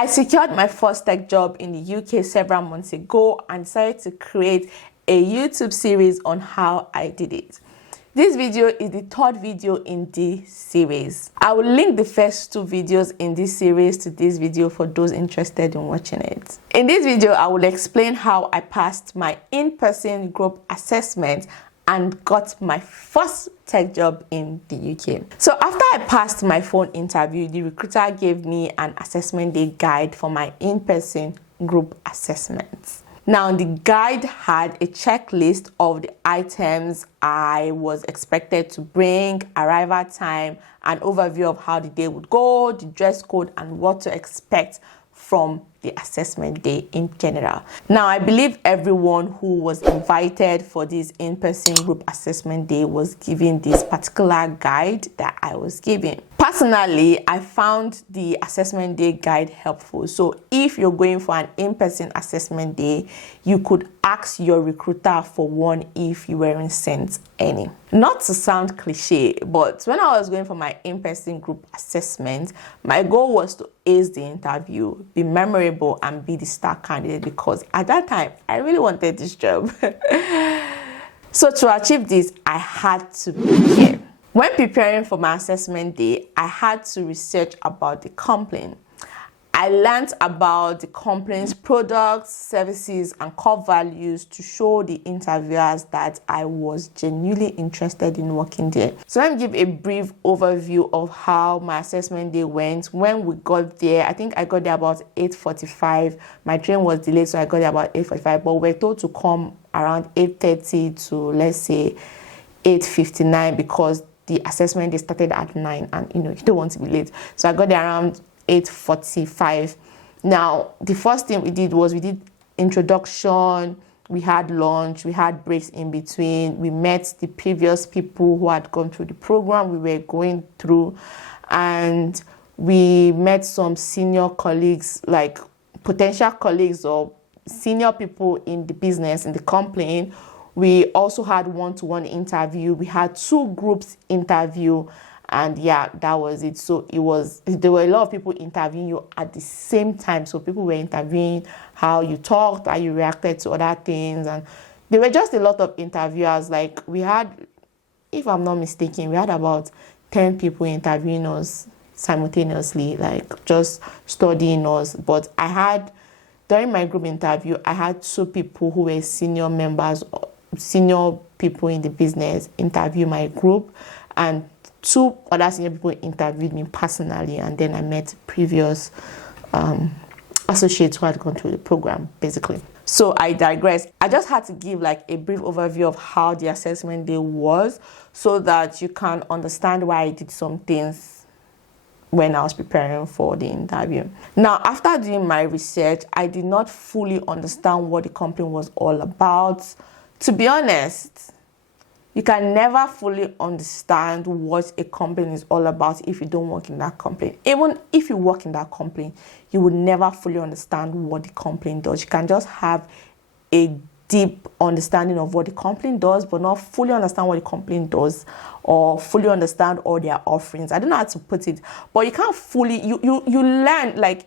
I secured my first tech job in the UK several months ago and decided to create a YouTube series on how I did it. This video is the third video in this series. I will link the first two videos in this series to this video for those interested in watching it. In this video, I will explain how I passed my in-person group assessment and got my first tech job in the UK. So after I passed my phone interview, the recruiter gave me an assessment day guide for my in-person group assessments. Now, the guide had a checklist of the items I was expected to bring, arrival time, an overview of how the day would go, the dress code, and what to expect from the assessment day in general. Now, I believe everyone who was invited for this in-person group assessment day was given this particular guide that I was given. Personally, I found the assessment day guide helpful. So if you're going for an in-person assessment day, you could ask your recruiter for one if you weren't sent any. Not to sound cliche, but when I was going for my in-person group assessment, my goal was to ace the interview, be memorable, and be the star candidate, because at that time, I really wanted this job. So to achieve this, I had to prepare. When preparing for my assessment day, I had to research about the company. I learned about the company's products, services, and core values to show the interviewers that I was genuinely interested in working there. So let me give a brief overview of how my assessment day went. When we got there, I think I got there about 8:45. My train was delayed, so I got there about 8:45, but we were told to come around 8:30 to, let's say, 8:59, because the assessment day started at 9 and you don't want to be late. So I got there around 8:45. Now, the first thing we did was we did introduction, we had lunch, we had breaks in between, we met the previous people who had gone through the program we were going through, and we met some senior colleagues, like potential colleagues or senior people in the business, in the company. We also had one-to-one interview. We had two groups interview, and yeah, that was it. So there were a lot of people interviewing you at the same time. So people were interviewing how you talked, how you reacted to other things, and there were just a lot of interviewers. Like we had, if I'm not mistaken, we had about 10 people interviewing us simultaneously, like just studying us. But during my group interview, I had two people who were senior members, senior people in the business interview my group, and two other senior people interviewed me personally, and then I met previous associates who had gone through the program, basically. So I digress. I just had to give like a brief overview of how the assessment day was, so that you can understand why I did some things when I was preparing for the interview. Now, after doing my research, I did not fully understand what the company was all about. To be honest, you can never fully understand what a company is all about if you don't work in that company. Even if you work in that company, you will never fully understand what the company does. You can just have a deep understanding of what the company does, but not fully understand what the company does or fully understand all their offerings. I don't know how to put it, but you can't fully, you learn, like,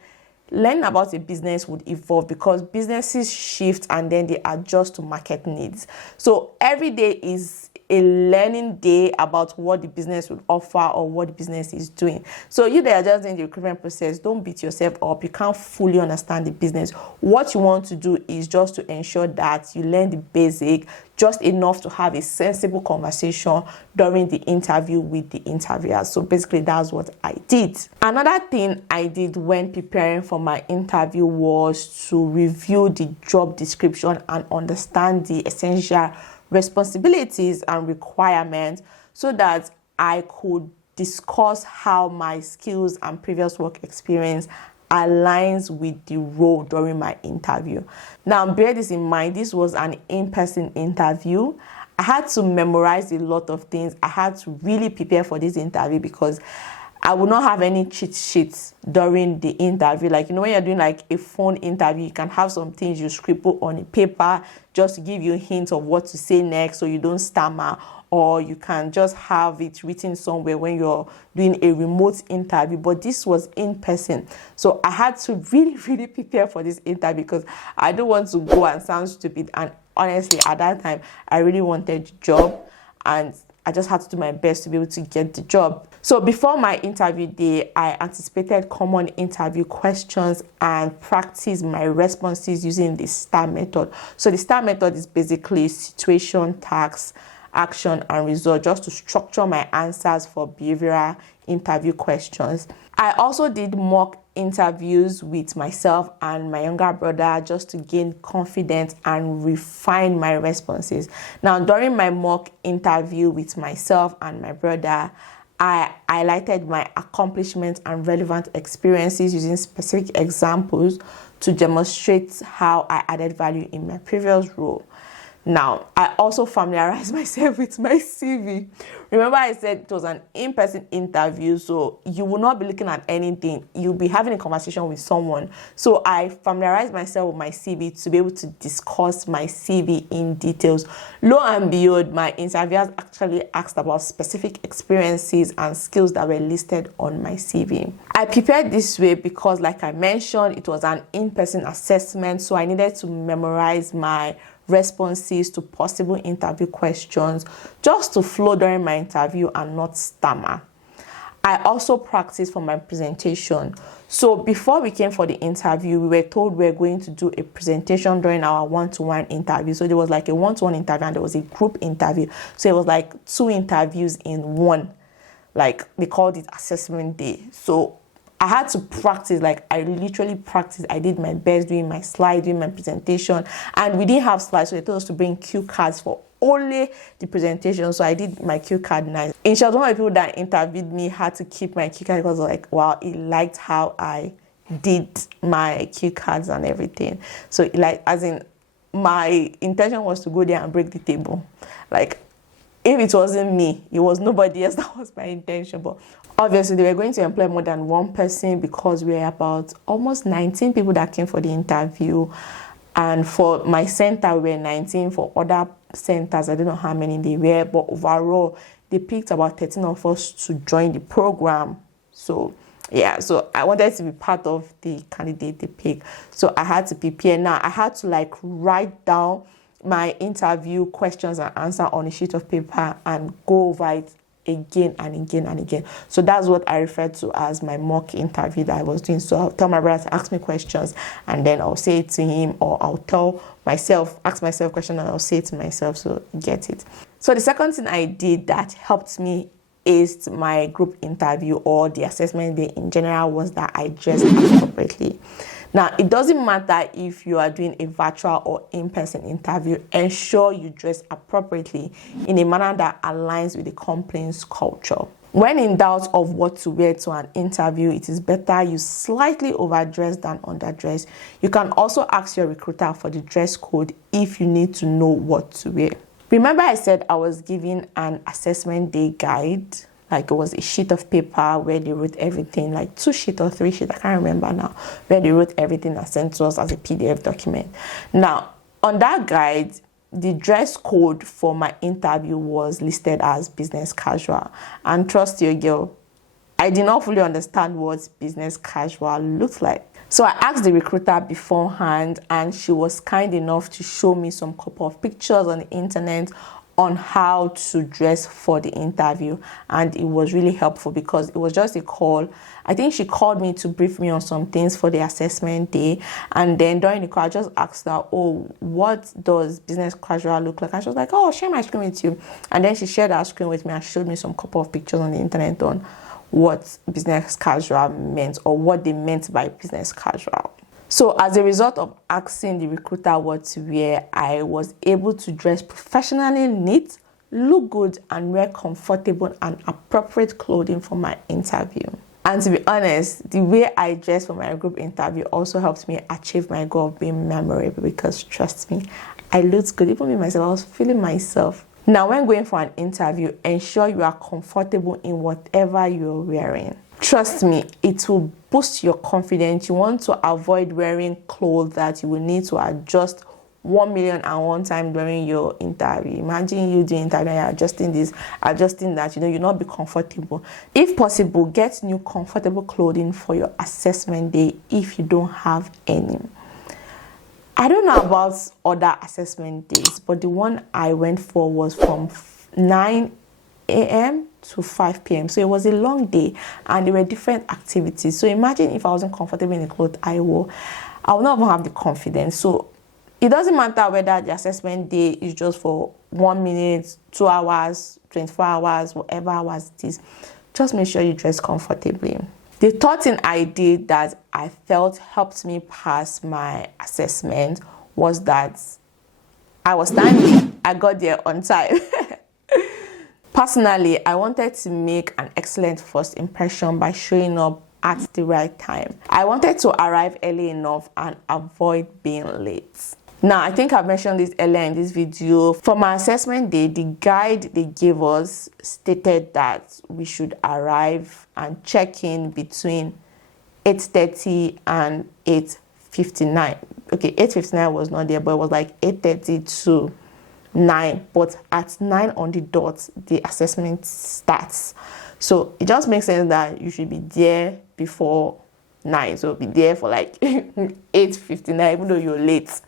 learning about a business would evolve because businesses shift and then they adjust to market needs. So every day is a learning day about what the business will offer or what the business is doing. So you that are just in the recruitment process, don't beat yourself up. You can't fully understand the business. What you want to do is just to ensure that you learn the basic, just enough to have a sensible conversation during the interview with the interviewers. So basically that's what I did. Another thing I did when preparing for my interview was to review the job description and understand the essential responsibilities and requirements so that I could discuss how my skills and previous work experience aligns with the role during my interview. Now, bear this in mind, this was an in-person interview. I had to memorize a lot of things. I had to really prepare for this interview because I will not have any cheat sheets during the interview. Like, you know, when you're doing like a phone interview, you can have some things you scribble on a paper just to give you hints of what to say next so you don't stammer, or you can just have it written somewhere when you're doing a remote interview. But this was in person, so I had to really prepare for this interview because I don't want to go and sound stupid. And honestly, at that time, I really wanted the job, and I just had to do my best to be able to get the job. So before my interview day, I anticipated common interview questions and practiced my responses using the STAR method. So the STAR method is basically situation, task, action, and result, just to structure my answers for behavioral interview questions. I also did mock interviews with myself and my younger brother just to gain confidence and refine my responses. Now, during my mock interview with myself and my brother, I highlighted my accomplishments and relevant experiences using specific examples to demonstrate how I added value in my previous role. Now, I also familiarized myself with my CV. Remember, I said it was an in-person interview, so you will not be looking at anything. You'll be having a conversation with someone. So I familiarized myself with my CV to be able to discuss my CV in details. Lo and behold, my interviewers actually asked about specific experiences and skills that were listed on my CV. I prepared this way because, like I mentioned, it was an in-person assessment, so I needed to memorize my responses to possible interview questions just to flow during my interview and not stammer. I also practiced for my presentation. So before we came for the interview, we were told we were going to do a presentation during our one-to-one interview. So there was like a one-to-one interview and there was a group interview. So it was like 2 interviews in one. Like, they called it assessment day. So I had to practice, like I literally practiced. I did my best doing my slide, doing my presentation, and we didn't have slides, so they told us to bring cue cards for only the presentation. So I did my cue card nice. In short, one of the people that interviewed me had to keep my cue card because like, wow, he liked how I did my cue cards and everything. So like, as in, my intention was to go there and break the table. Like, if it wasn't me, it was nobody else. That was my intention. But obviously, they were going to employ more than one person because we were about almost 19 people that came for the interview. And for my center, we were 19. For other centers, I don't know how many they were. But overall, they picked about 13 of us to join the program. So yeah, so I wanted to be part of the candidate they picked. So I had to prepare. Now, I had to like write down my interview questions and answer on a sheet of paper and go over it again and again and again. So that's what I refer to as my mock interview that I was doing. So I'll tell my brother to ask me questions and then I'll say it to him, or I'll tell myself, ask myself questions and I'll say it to myself, so get it. So the second thing I did that helped me ace my group interview or the assessment day in general was that I dressed appropriately. Now, it doesn't matter if you are doing a virtual or in-person interview, ensure you dress appropriately in a manner that aligns with the company's culture. When in doubt of what to wear to an interview, it is better you slightly overdress than underdress. You can also ask your recruiter for the dress code if you need to know what to wear. Remember I said I was given an assessment day guide? Like, it was a sheet of paper where they wrote everything, like 2 sheets or 3 sheets, I can't remember now, where they wrote everything and sent to us as a PDF document. Now, on that guide, the dress code for my interview was listed as business casual. And trust your girl, I did not fully understand what business casual looked like. So I asked the recruiter beforehand, and she was kind enough to show me some couple of pictures on the internet on how to dress for the interview, and it was really helpful because it was just a call. I think she called me to brief me on some things for the assessment day, and then during the call I just asked her, oh, what does business casual look like? And she was like, oh, I'll share my screen with you. And then she shared her screen with me and showed me some couple of pictures on the internet on what business casual meant, or what they meant by business casual. So as a result of asking the recruiter what to wear, I was able to dress professionally neat, look good, and wear comfortable and appropriate clothing for my interview. And to be honest, the way I dressed for my group interview also helped me achieve my goal of being memorable, because trust me, I looked good. Even me myself, I was feeling myself. Now, when going for an interview, ensure you are comfortable in whatever you're wearing. Trust me, it will boost your confidence. You want to avoid wearing clothes that you will need to adjust 1,000,001 time during your interview. Imagine you doing interview, you're adjusting this, adjusting that, you'll not be comfortable. If possible, get new comfortable clothing for your assessment day if you don't have any. I don't know about other assessment days, but the one I went for was from 9 a.m. to 5 p.m. So it was a long day and there were different activities. So imagine if I wasn't comfortable in the clothes I wore, I would not even have the confidence. So it doesn't matter whether the assessment day is just for 1 minute, 2 hours, 24 hours, whatever hours it is. Just make sure you dress comfortably. The third thing I did that I felt helped me pass my assessment was that I was timely. I got there on time. Personally, I wanted to make an excellent first impression by showing up at the right time. I wanted to arrive early enough and avoid being late. Now, I think I've mentioned this earlier in this video. For my assessment day, the guide they gave us stated that we should arrive and check in between 8:30 and 8:59. Okay, 8:59 was not there, but it was like 8:30 to 9. But at 9 on the dot, the assessment starts. So it just makes sense that you should be there before 9. So be there for like 8:59, even though you're late.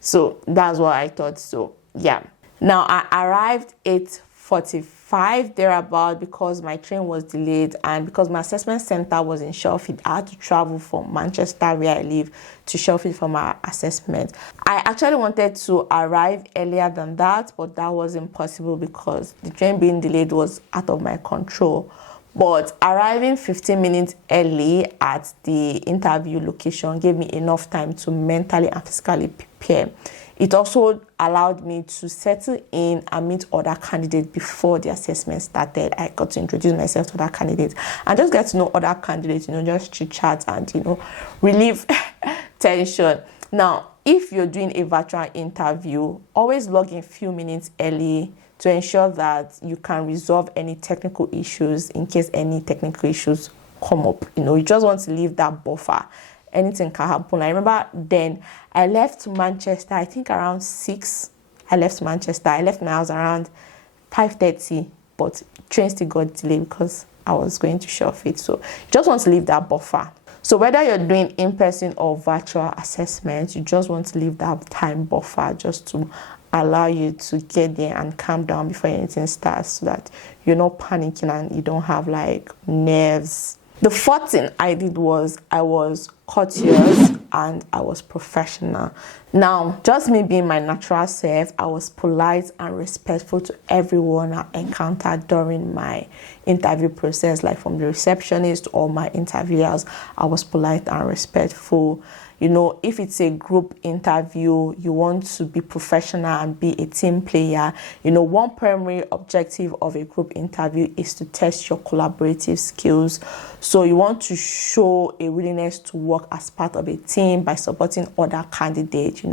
So that's what I thought. So yeah, now I arrived 8:45 thereabout because my train was delayed and because my assessment center was in Sheffield. I had to travel from Manchester, where I live, to Sheffield for my assessment. I actually wanted to arrive earlier than that, but that wasn't possible because the train being delayed was out of my control. But arriving 15 minutes early at the interview location gave me enough time to mentally and physically prepare. It also allowed me to settle in and meet other candidates before the assessment started. I got to introduce myself to other candidates and just get to know other candidates, just chit chat and, relieve tension. Now, if you're doing a virtual interview, always log in a few minutes early to ensure that you can resolve any technical issues in case any technical issues come up. You just want to leave that buffer. Anything can happen. I remember then I left Manchester, I think around 6. I left Manchester. I left my house around 5:30, but train still got delayed because I was going to Sheffield. So just want to leave that buffer. So whether you're doing in-person or virtual assessments, you just want to leave that time buffer just to allow you to get there and calm down before anything starts so that you're not panicking and you don't have like nerves. The fourth thing I did was I was courteous and I was professional. Now, just me being my natural self, I was polite and respectful to everyone I encountered during my interview process, like from the receptionist or my interviewers. I was polite and respectful. If it's a group interview, you want to be professional and be a team player. One primary objective of a group interview is to test your collaborative skills. So you want to show a willingness to work as part of a team by supporting other candidates,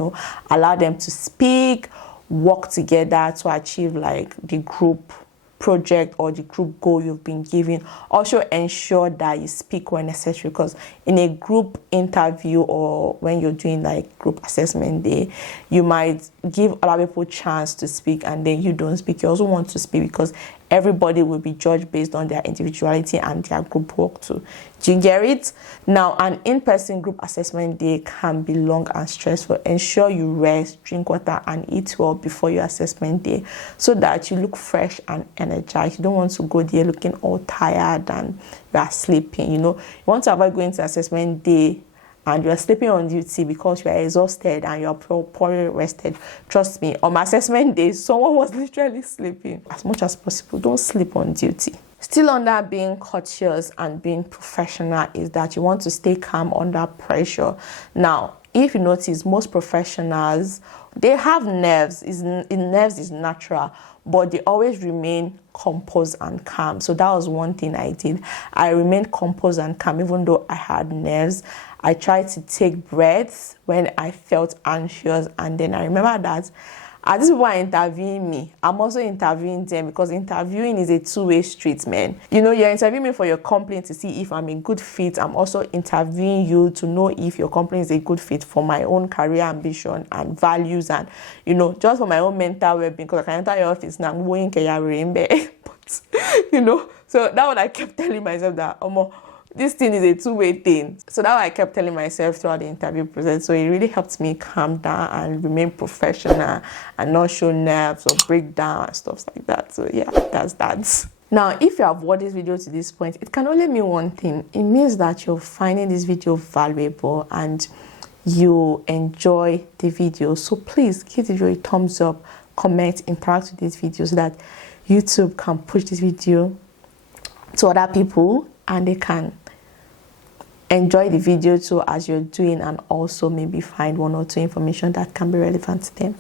allow them to speak, work together to achieve like the group project or the group goal you've been given. Also ensure that you speak when necessary, because in a group interview or when you're doing like group assessment day, you might give other people chance to speak and then you don't speak. You also want to speak because everybody will be judged based on their individuality and their group work too. Do you get it? Now, an in-person group assessment day can be long and stressful. Ensure you rest, drink water, and eat well before your assessment day so that you look fresh and energized. You don't want to go there looking all tired and you are sleeping. You want to avoid going to assessment day and you are sleeping on duty because you are exhausted and you are poorly rested. Trust me, on my assessment day, someone was literally sleeping. As much as possible, don't sleep on duty. Still under being courteous and being professional is that you want to stay calm under pressure. Now, if you notice, most professionals, they have nerves. Nerves is natural, but they always remain composed and calm. So that was one thing I did. I remained composed and calm even though I had nerves. I tried to take breaths when I felt anxious, and then I remember that As these people are interviewing me, I'm also interviewing them, because interviewing is a two-way street, man. You know, you're interviewing me for your company to see if I'm a good fit. I'm also interviewing you to know if your company is a good fit for my own career ambition and values, and, you know, just for my own mental well-being, because I can enter your office now, but, you know, so that what I kept telling myself, that, this thing is a two-way thing. So that's what I kept telling myself throughout the interview process. So it really helped me calm down and remain professional and not show nerves or break down and stuff like that. So yeah, that's that. Now, if you have watched this video to this point, it can only mean one thing. It means that you're finding this video valuable and you enjoy the video. So please give the video a thumbs up, comment, interact with this video so that YouTube can push this video to other people and they can enjoy the video too as you're doing, and also maybe find one or two information that can be relevant to them.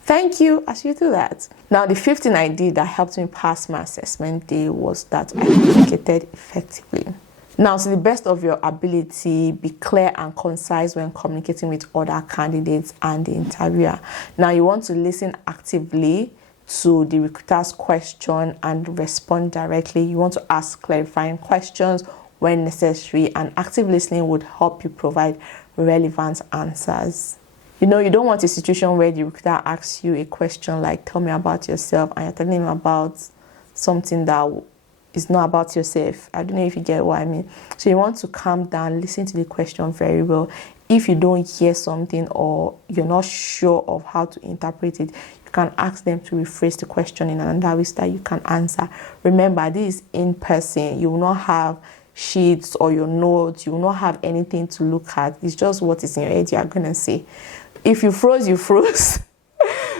Thank you as you do that. Now, the fifth thing I did that helped me pass my assessment day was that I communicated effectively. Now, to the best of your ability, be clear and concise when communicating with other candidates and the interviewer. Now, you want to listen actively to the recruiter's question and respond directly. You want to ask clarifying questions when necessary, and active listening would help you provide relevant answers. You know, you don't want a situation where the recruiter asks you a question like, tell me about yourself, and you're telling him about something that is not about yourself. I don't know if you get what I mean. So you want to calm down, listen to the question very well. If you don't hear something or you're not sure of how to interpret it, you can ask them to rephrase the question in another way so that you can answer. Remember, this is in person. You will not have sheets or your notes. You will not have anything to look at. It's just what is in your head you're going to say. If you froze, you froze.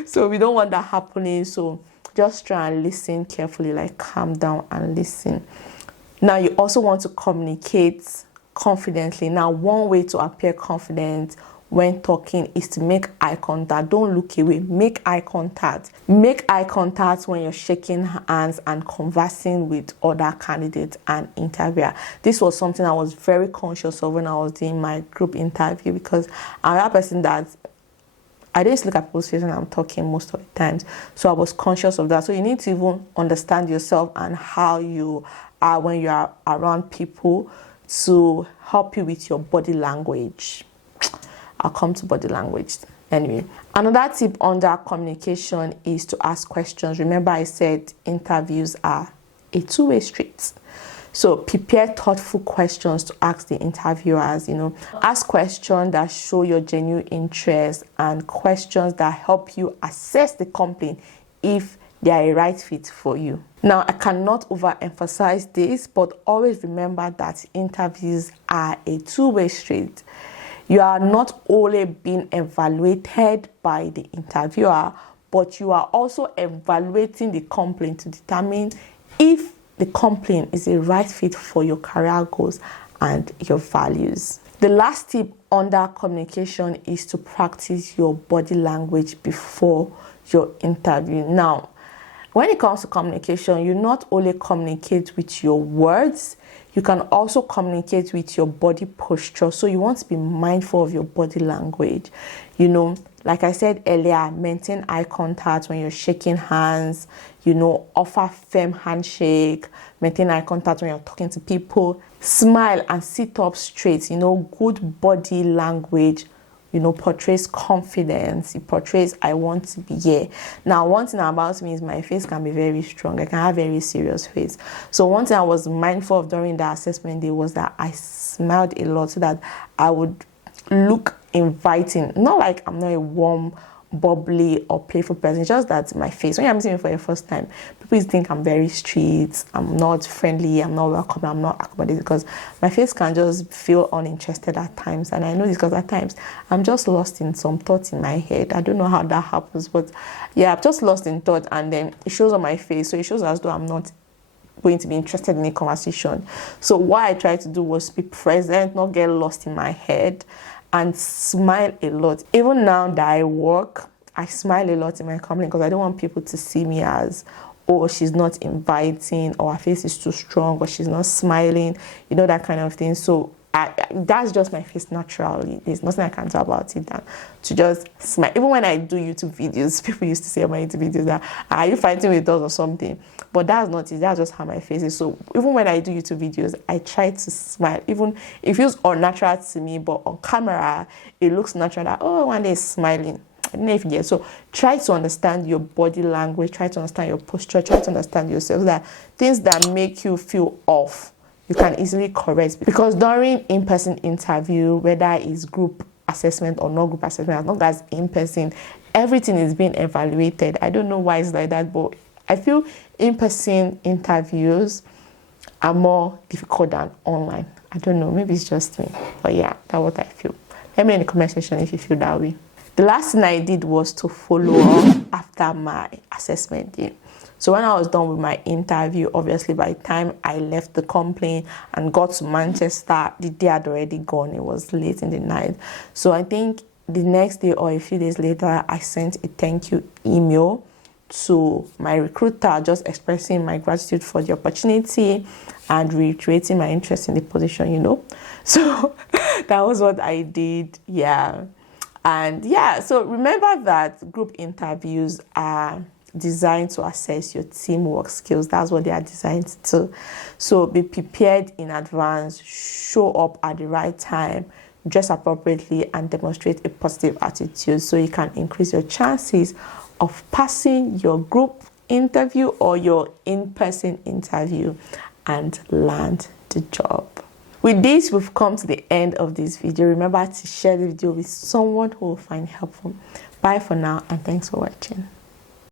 So we don't want that happening. So just try and listen carefully, like calm down and listen. Now, you also want to communicate confidently. Now, one way to appear confident when talking is to make eye contact. Don't look away. Make eye contact. Make eye contact when you're shaking hands and conversing with other candidates and interviewer. This was something I was very conscious of when I was doing my group interview, because I'm that person that I didn't look at people's face when I'm talking most of the times. So I was conscious of that. So you need to even understand yourself and how you are when you are around people to help you with your body language. I'll come to body language anyway. Another tip under communication is to ask questions. Remember, I said interviews are a two-way street. So prepare thoughtful questions to ask the interviewers. You know, ask questions that show your genuine interest and questions that help you assess the company if they are a right fit for you. Now, I cannot overemphasize this, but always remember that interviews are a two-way street. You are not only being evaluated by the interviewer, but you are also evaluating the company to determine if the company is a right fit for your career goals and your values. The last tip under communication is to practice your body language before your interview. Now, when it comes to communication, you not only communicate with your words, you can also communicate with your body posture. So you want to be mindful of your body language. You know, like I said earlier, maintain eye contact when you're shaking hands. You know, offer firm handshake. Maintain eye contact when you're talking to people. Smile and sit up straight. You know, good body language, you know, portrays confidence. It portrays, I want to be here. Now, one thing about me is my face can be very strong. I can have very serious face. So one thing I was mindful of during the assessment day was that I smiled a lot so that I would look inviting. Not like I'm not a warm, bubbly or playful person. It's just that my face, when you're meeting me for the first time, people think I'm very strict, I'm not friendly, I'm not welcome, I'm not accommodating, because my face can just feel uninterested at times. And I know this because at times I'm just lost in some thoughts in my head. I don't know how that happens, but yeah, I'm just lost in thought, and then it shows on my face. So it shows as though I'm not going to be interested in a conversation. So what I tried to do was be present, not get lost in my head, and smile a lot. Even now that I work, I smile a lot in my company because I don't want people to see me as, oh, she's not inviting, or her face is too strong, or she's not smiling, you know, that kind of thing. So that's just my face naturally. There's nothing I can do about it than to just smile. Even when I do YouTube videos, people used to say on my YouTube videos that, are you fighting with us or something? But that's not it. That's just how my face is. So even when I do YouTube videos, I try to smile. Even it feels unnatural to me, but on camera, it looks natural that, oh, one day is smiling. I don't know if you get. So try to understand your body language, try to understand your posture, try to understand yourself, that things that make you feel off, you can easily correct. Because during in-person interview, whether it's group assessment or not group assessment, as long as in-person, everything is being evaluated. I don't know why it's like that, but I feel in-person interviews are more difficult than online. I don't know, maybe it's just me, but yeah, that's what I feel. Let me know in the comment section if you feel that way. The last thing I did was to follow up after my assessment day. So when I was done with my interview, obviously by the time I left the company and got to Manchester, the day had already gone. It was late in the night. So I think the next day or a few days later, I sent a thank you email to my recruiter, just expressing my gratitude for the opportunity and reiterating my interest in the position, you know. So that was what I did. Yeah. And yeah, so remember that group interviews are designed to assess your teamwork skills. That's what they are designed to. So be prepared in advance, show up at the right time, dress appropriately, and demonstrate a positive attitude so you can increase your chances of passing your group interview or your in-person interview and land the job. With this, we've come to the end of this video. Remember to share the video with someone who will find helpful. Bye for now, and thanks for watching.